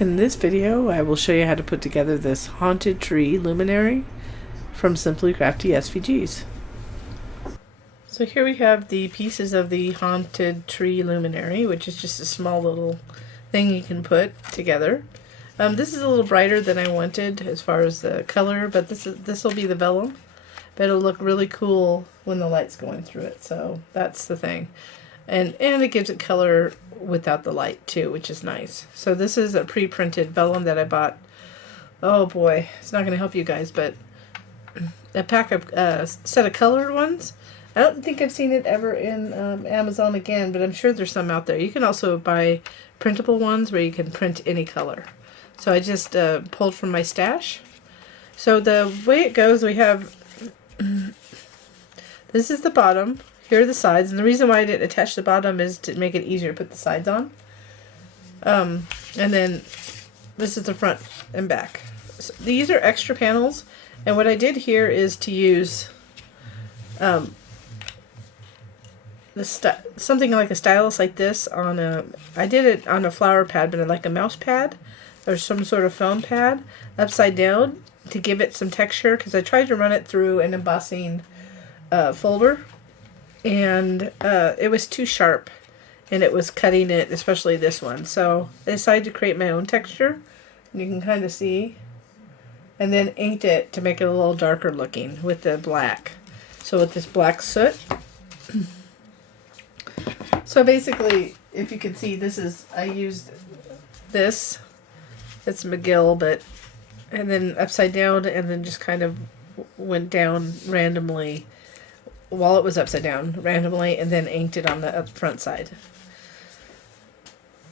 In this video, I will show you how to put together this haunted tree luminary from Simply Crafty SVGs. So here we have the pieces of the haunted tree luminary, which is just a small little thing you can put together. This is a little brighter than I wanted as far as the color, but this will be the vellum. But it'll look really cool when the light's going through it, so that's the thing. And it gives it color without the light too, which is nice. So this is a pre-printed vellum that I bought. Oh boy, it's not going to help you guys, but a pack of set of colored ones. I don't think I've seen it ever in Amazon again, but I'm sure there's some out there. You can also buy printable ones where you can print any color. So I just pulled from my stash. So the way it goes, we have this is the bottom. Here are the sides, and the reason why I didn't attach the bottom is to make it easier to put the sides on. And then this is the front and back. So these are extra panels, and what I did here is to use something like a stylus like this on a. I did it on a flower pad, but like a mouse pad or some sort of foam pad upside down to give it some texture, because I tried to run it through an embossing folder. And it was too sharp, and it was cutting it, especially this one. So I decided to create my own texture, and you can kind of see, and then inked it to make it a little darker looking with the black. So with this black soot. So basically, if you can see, I used this. It's McGill, and then upside down, and then just kind of went down randomly while it was upside down randomly, and then inked it on the front side.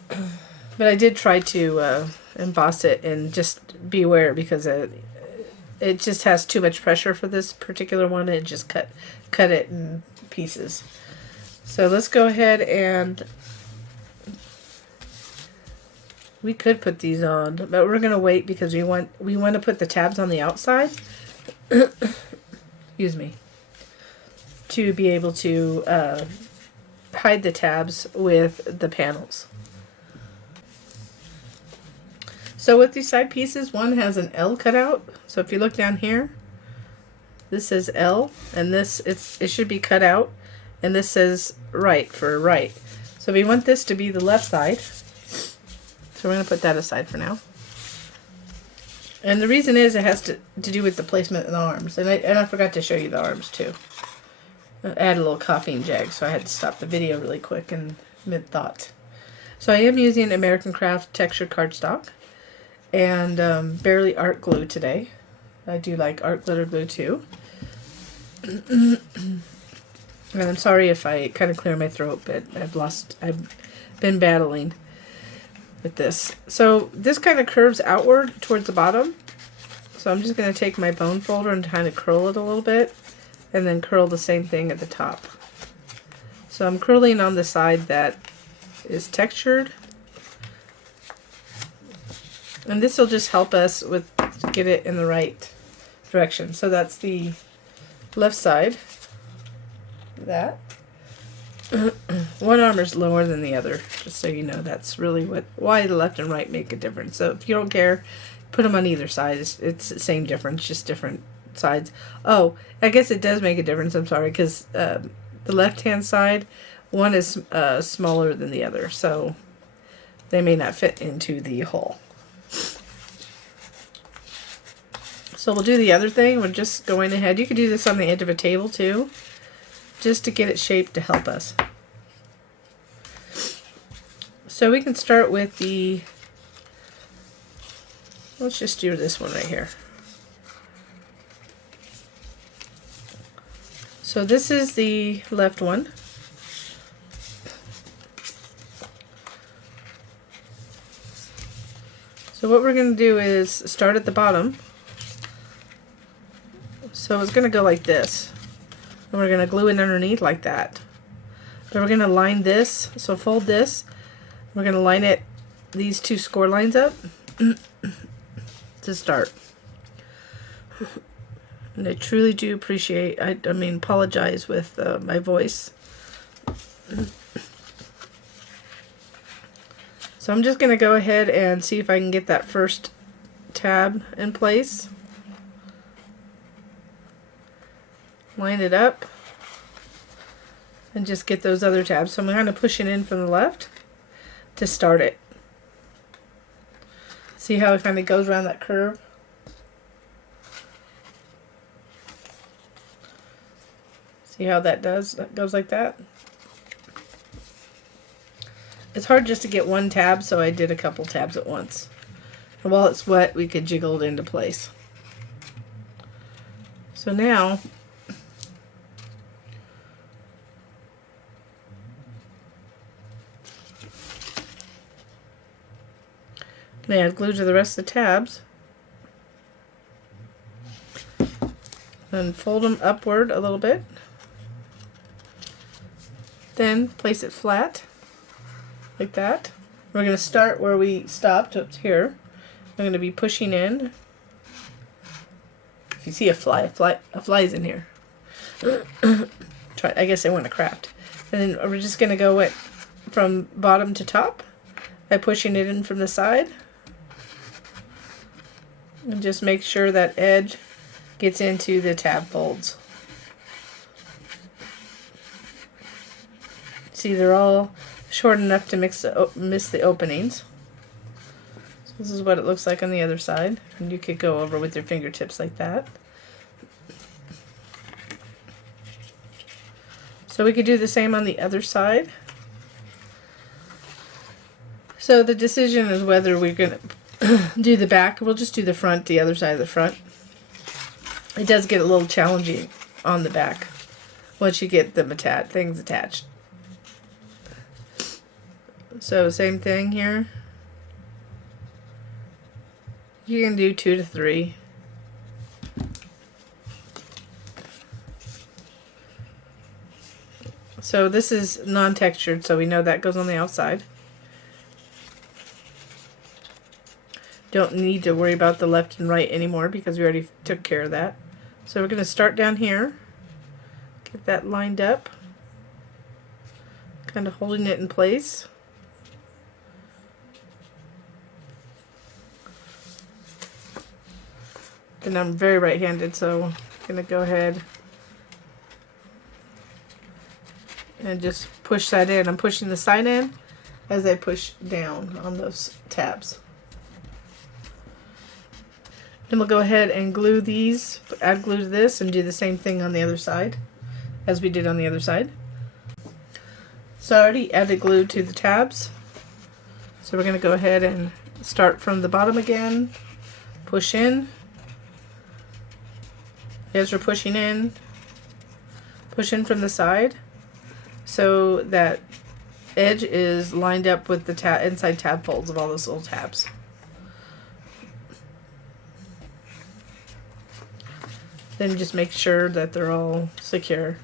But I did try to emboss it, and just beware, because it just has too much pressure for this particular one. It just cut it in pieces. So let's go ahead, and we could put these on, but we're gonna wait because we want to put the tabs on the outside. Excuse me. To be able to hide the tabs with the panels. So with these side pieces, one has an L cut out. So if you look down here, this says L, and it should be cut out, and this says right for right. So we want this to be the left side. So we're going to put that aside for now. And the reason is it has to do with the placement of the arms. And I forgot to show you the arms too. I had a little copying jag, so I had to stop the video really quick in mid-thought. So I am using American Craft textured cardstock and barely art glue today. I do like art glitter glue too. And I'm sorry if I kind of clear my throat, but I've been battling with this. So this kind of curves outward towards the bottom. So I'm just going to take my bone folder and kind of curl it a little bit, and then curl the same thing at the top. So I'm curling on the side that is textured. And this will just help us get it in the right direction. So that's the left side. That. One arm is lower than the other, just so you know. That's really why the left and right make a difference. So if you don't care, put them on either side. It's the same difference, just different sides. Oh, I guess it does make a difference. I'm sorry, because the left-hand side, one is smaller than the other, so they may not fit into the hole. So we'll do the other thing. We're just going ahead. You could do this on the edge of a table too, just to get it shaped to help us. So we can start with let's just do this one right here. So this is the left one. So what we're going to do is start at the bottom. So it's going to go like this. And we're going to glue it underneath like that. But we're going to line this. So fold this. We're going to line it, these two score lines up to start. And I truly do appreciate, apologize with my voice. So I'm just going to go ahead and see if I can get that first tab in place. Line it up. And just get those other tabs. So I'm kind of pushing in from the left to start it. See how it kind of goes around that curve? See how that does? That goes like that. It's hard just to get one tab, so I did a couple tabs at once. And while it's wet, we could jiggle it into place. So now, I'm going to add glue to the rest of the tabs. Then fold them upward a little bit. Then place it flat, like that. We're going to start where we stopped, up here. I'm going to be pushing in. If you see a fly's in here. I guess I want to craft. And then we're just going to go from bottom to top by pushing it in from the side. And just make sure that edge gets into the tab folds. See, they're all short enough to miss the openings. So this is what it looks like on the other side. And you could go over with your fingertips like that. So we could do the same on the other side. So the decision is whether we're going to do the back. We'll just do the front, the other side of the front. It does get a little challenging on the back once you get the things attached. So same thing here. You can do 2 to 3. So this is non-textured, so we know that goes on the outside. Don't need to worry about the left and right anymore because we already took care of that. So we're going to start down here. Get that lined up. Kind of holding it in place. And I'm very right-handed, so I'm going to go ahead and just push that in. I'm pushing the side in as I push down on those tabs. Then we'll go ahead and glue these, add glue to this, and do the same thing on the other side as we did on the other side. So I already added glue to the tabs. So we're going to go ahead and start from the bottom again, push in. As we're pushing in, push in from the side so that edge is lined up with the inside tab folds of all those little tabs. Then just make sure that they're all secure.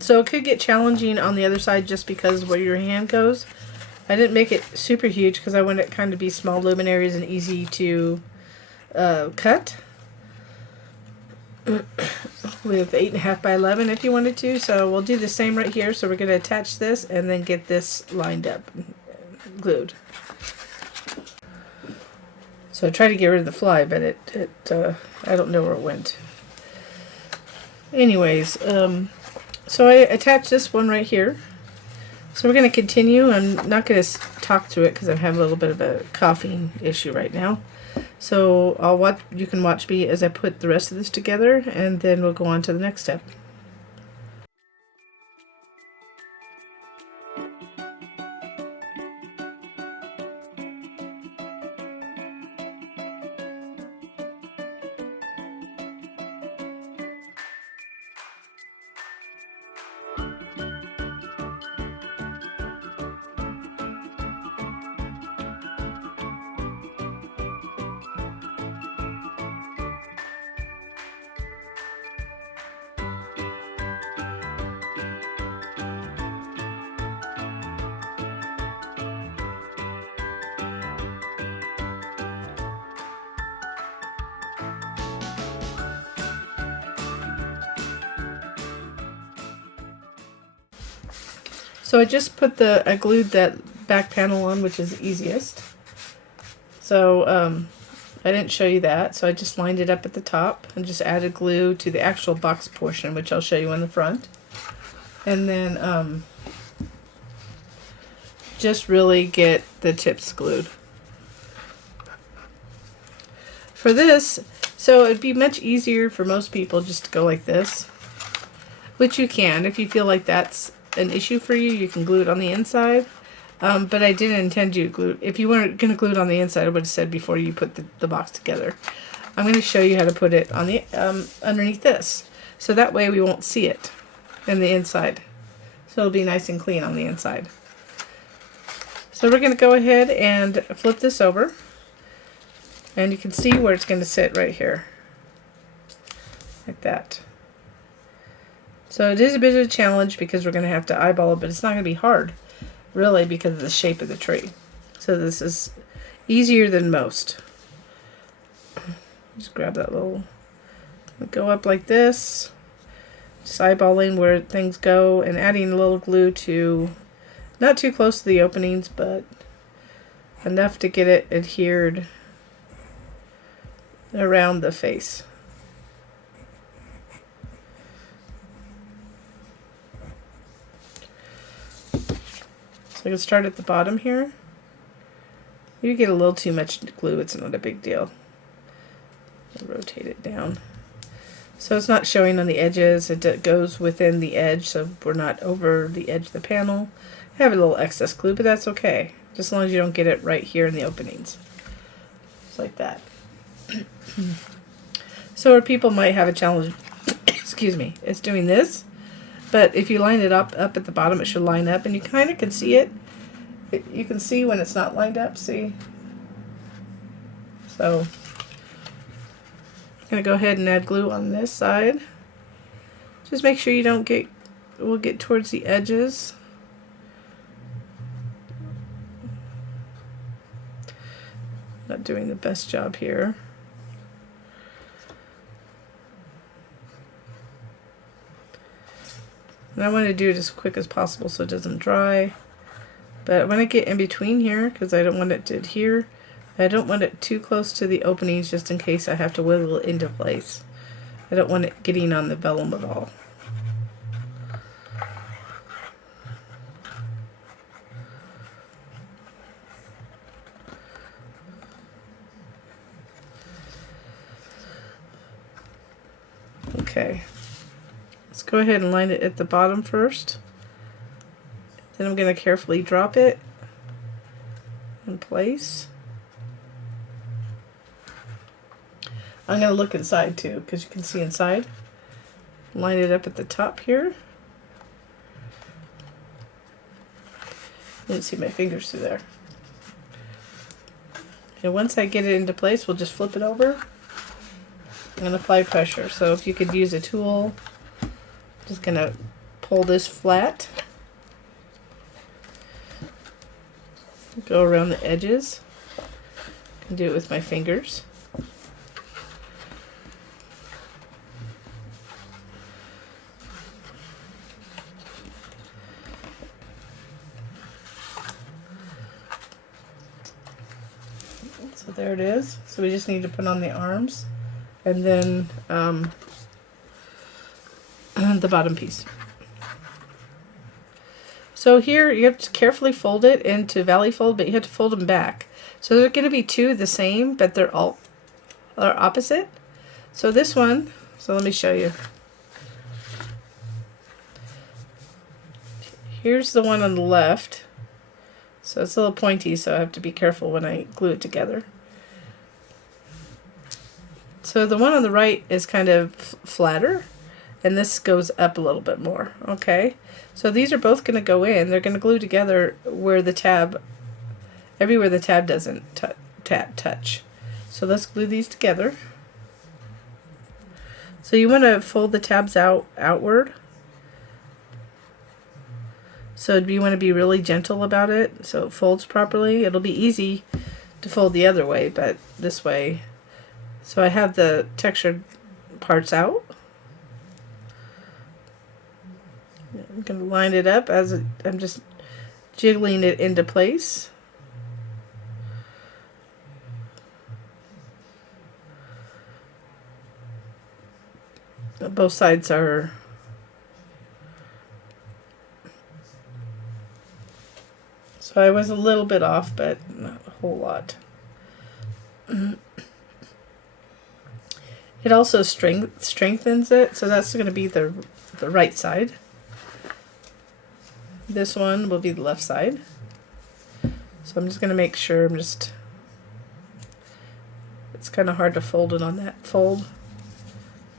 So it could get challenging on the other side just because where your hand goes. I didn't make it super huge because I wanted it kind of be small luminaries and easy to cut. With 8.5 by 11 if you wanted to. So we'll do the same right here. So we're going to attach this and then get this lined up, glued. So I tried to get rid of the fly, but I don't know where it went. Anyways, so I attached this one right here. So we're going to continue. I'm not going to talk through it because I'm having a little bit of a coughing issue right now. So you can watch me as I put the rest of this together, and then we'll go on to the next step. So I just put I glued back panel on, which is the easiest. So I didn't show you that, so I just lined it up at the top and just added glue to the actual box portion, which I'll show you on the front. And then just really get the tips glued. For this, so it'd be much easier for most people just to go like this, which you can. If you feel like that's an issue for you, you can glue it on the inside. But I didn't intend you to glue. If you weren't going to glue it on the inside, I would have said before you put the box together. I'm going to show you how to put it on the underneath this, so that way we won't see it in the inside. So it'll be nice and clean on the inside. So we're going to go ahead and flip this over, and you can see where it's going to sit right here, like that. So it is a bit of a challenge because we're going to have to eyeball it, but it's not going to be hard, really, because of the shape of the tree. So this is easier than most. Just grab that little, go up like this, just eyeballing where things go and adding a little glue to, not too close to the openings, but enough to get it adhered around the face. So I can start at the bottom here. You get a little too much glue, it's not a big deal. I'll rotate it down. So it's not showing on the edges, it goes within the edge, so we're not over the edge of the panel. I have a little excess glue, but that's okay. Just as long as you don't get it right here in the openings. Just like that. So where people might have a challenge, excuse me, it's doing this. But if you line it up at the bottom, it should line up, and you kind of can see it. You can see when it's not lined up, see? So I'm going to go ahead and add glue on this side. Just make sure you don't we'll get towards the edges. Not doing the best job here. And I want to do it as quick as possible so it doesn't dry. But I want to get in between here because I don't want it to adhere. I don't want it too close to the openings just in case I have to wiggle it into place. I don't want it getting on the vellum at all. Okay. Let's go ahead and line it at the bottom first. Then I'm going to carefully drop it in place. I'm going to look inside too, because you can see inside. Line it up at the top here. You can see my fingers through there. And once I get it into place, we'll just flip it over and apply pressure. So if you could use a tool, just going to pull this flat. Go around the edges. I can do it with my fingers. So there it is. So we just need to put on the arms and then the bottom piece. So here you have to carefully fold it into valley fold, but you have to fold them back. So they're going to be two the same, but they're all opposite. So this one, so let me show you. Here's the one on the left. So it's a little pointy, so I have to be careful when I glue it together. So the one on the right is kind of flatter, and this goes up a little bit more, okay? So these are both going to go in. They're going to glue together where the tab, everywhere the tab doesn't touch. So let's glue these together. So you want to fold the tabs outward. So you want to be really gentle about it so it folds properly. It'll be easy to fold the other way, but this way. So I have the textured parts out. I'm going to line it up as I'm just jiggling it into place. Both sides are so I was a little bit off, but not a whole lot. It also strengthens it, so that's going to be the right side. This one will be the left side. So I'm just going to make sure it's kind of hard to fold it on that fold.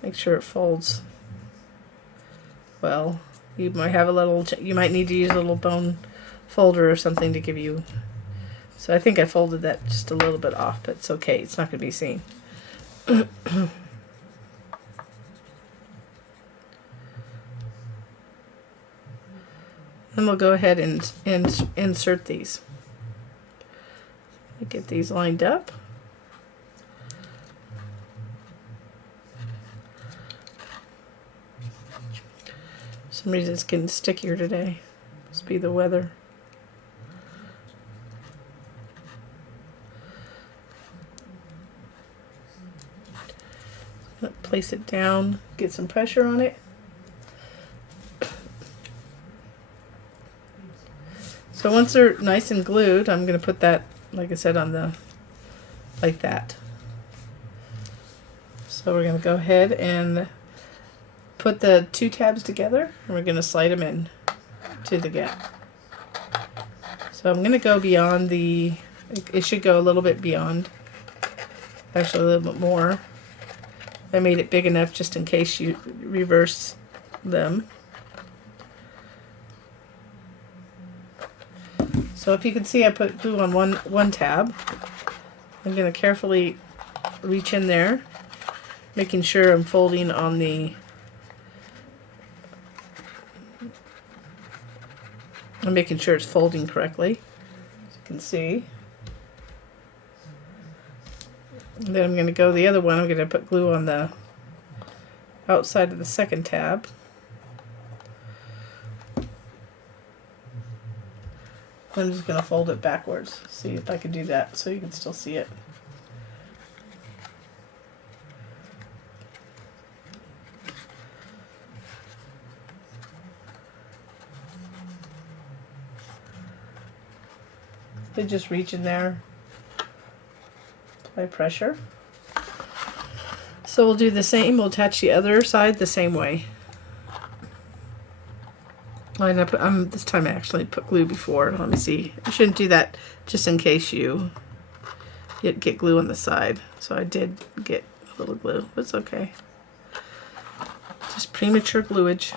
Make sure it folds well. You might have you might need to use a little bone folder or something to give you. So I think I folded that just a little bit off, but it's okay. It's not going to be seen. Then we'll go ahead and insert these. Get these lined up. For some reason it's getting stickier today. Must be the weather. Place it down, get some pressure on it. So once they're nice and glued, I'm going to put that, like I said, on the, like that. So we're going to go ahead and put the two tabs together, and we're going to slide them in to the gap. So I'm going to go beyond it should go a little bit beyond, actually a little bit more. I made it big enough just in case you reverse them. So if you can see, I put glue on one tab. I'm going to carefully reach in there, making sure I'm folding on I'm making sure it's folding correctly, as you can see. And then I'm going to go the other one. I'm going to put glue on the outside of the second tab. I'm just going to fold it backwards. See if I can do that so you can still see it. Then just reach in there, apply pressure. So we'll do the same. We'll attach the other side the same way. And this time I actually put glue before. Let me see. I shouldn't do that just in case you get glue on the side. So I did get a little glue. It's okay. Just premature gluage.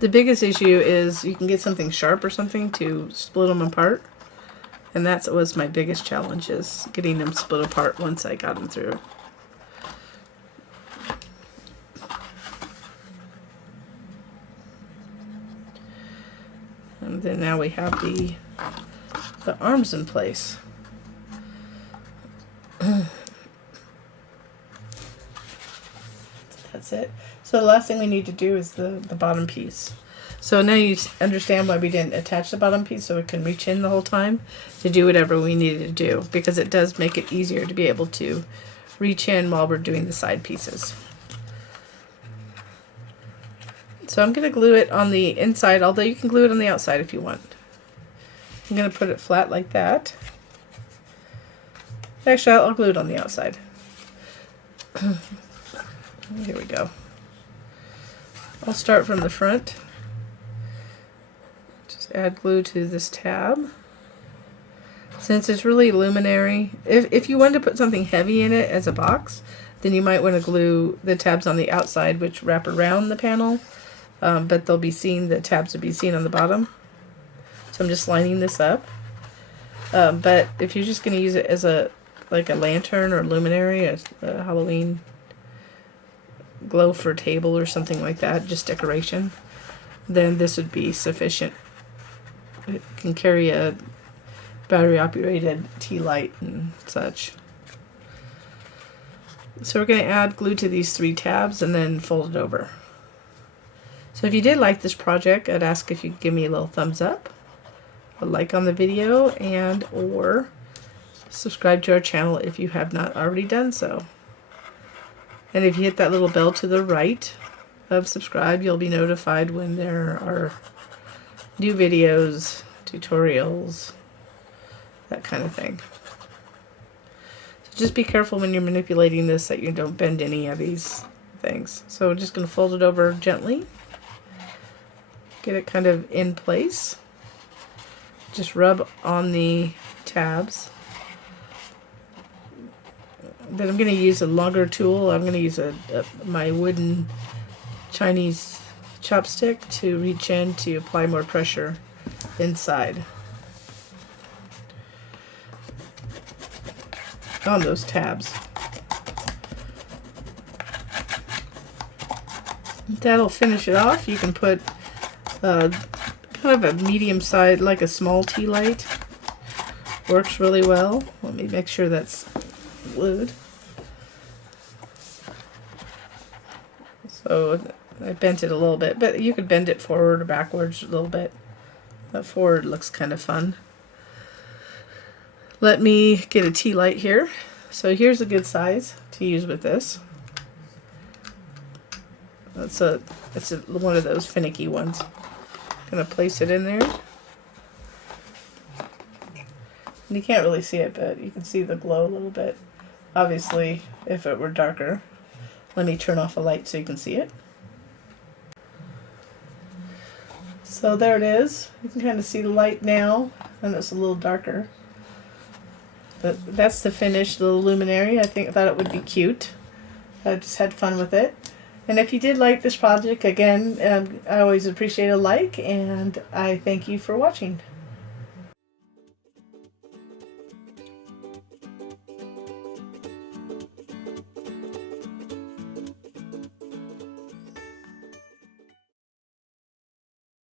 The biggest issue is you can get something sharp or something to split them apart. And that was my biggest challenge, is getting them split apart once I got them through. And then now we have the arms in place. That's it. So the last thing we need to do is the bottom piece. So now you understand why we didn't attach the bottom piece, so it can reach in the whole time to do whatever we needed to do, because it does make it easier to be able to reach in while we're doing the side pieces. So I'm going to glue it on the inside, although you can glue it on the outside if you want. I'm going to put it flat like that. Actually, I'll glue it on the outside. Here we go. I'll start from the front. Just add glue to this tab. Since it's really luminary, if you wanted to put something heavy in it as a box, then you might want to glue the tabs on the outside, which wrap around the panel. But they'll be seen, the tabs will be seen on the bottom. So I'm just lining this up. But if you're just going to use it as like a lantern or luminary, a Halloween glow for a table or something like that, just decoration, then this would be sufficient. It can carry a battery operated tea light and such. So we're going to add glue to these three tabs and then fold it over. So So if you did like this project, I'd ask if you could give me a little thumbs up, a like on the video, and or subscribe to our channel if you have not already done so. And if you hit that little bell to the right of subscribe, you'll be notified when there are new videos, tutorials, that kind of thing. So just be careful when you're manipulating this that you don't bend any of these things. So we're just going to fold it over gently, get it kind of in place. Just rub on the tabs. Then I'm going to use a longer tool. I'm going to use my wooden Chinese chopstick to reach in to apply more pressure inside on those tabs. That'll finish it off. You can put kind of a medium size, like a small tea light. Works really well. Let me make sure that's glued. So I bent it a little bit, but you could bend it forward or backwards a little bit. That forward looks kind of fun. Let me get a tea light here. So here's a good size to use with this. It's one of those finicky ones. Gonna place it in there. And you can't really see it, but you can see the glow a little bit. Obviously, if it were darker. Let me turn off a light so you can see it. So there it is. You can kind of see the light now, and it's a little darker. But that's the finished little luminary. I thought it would be cute. I just had fun with it. And if you did like this project, again, I always appreciate a like, and I thank you for watching.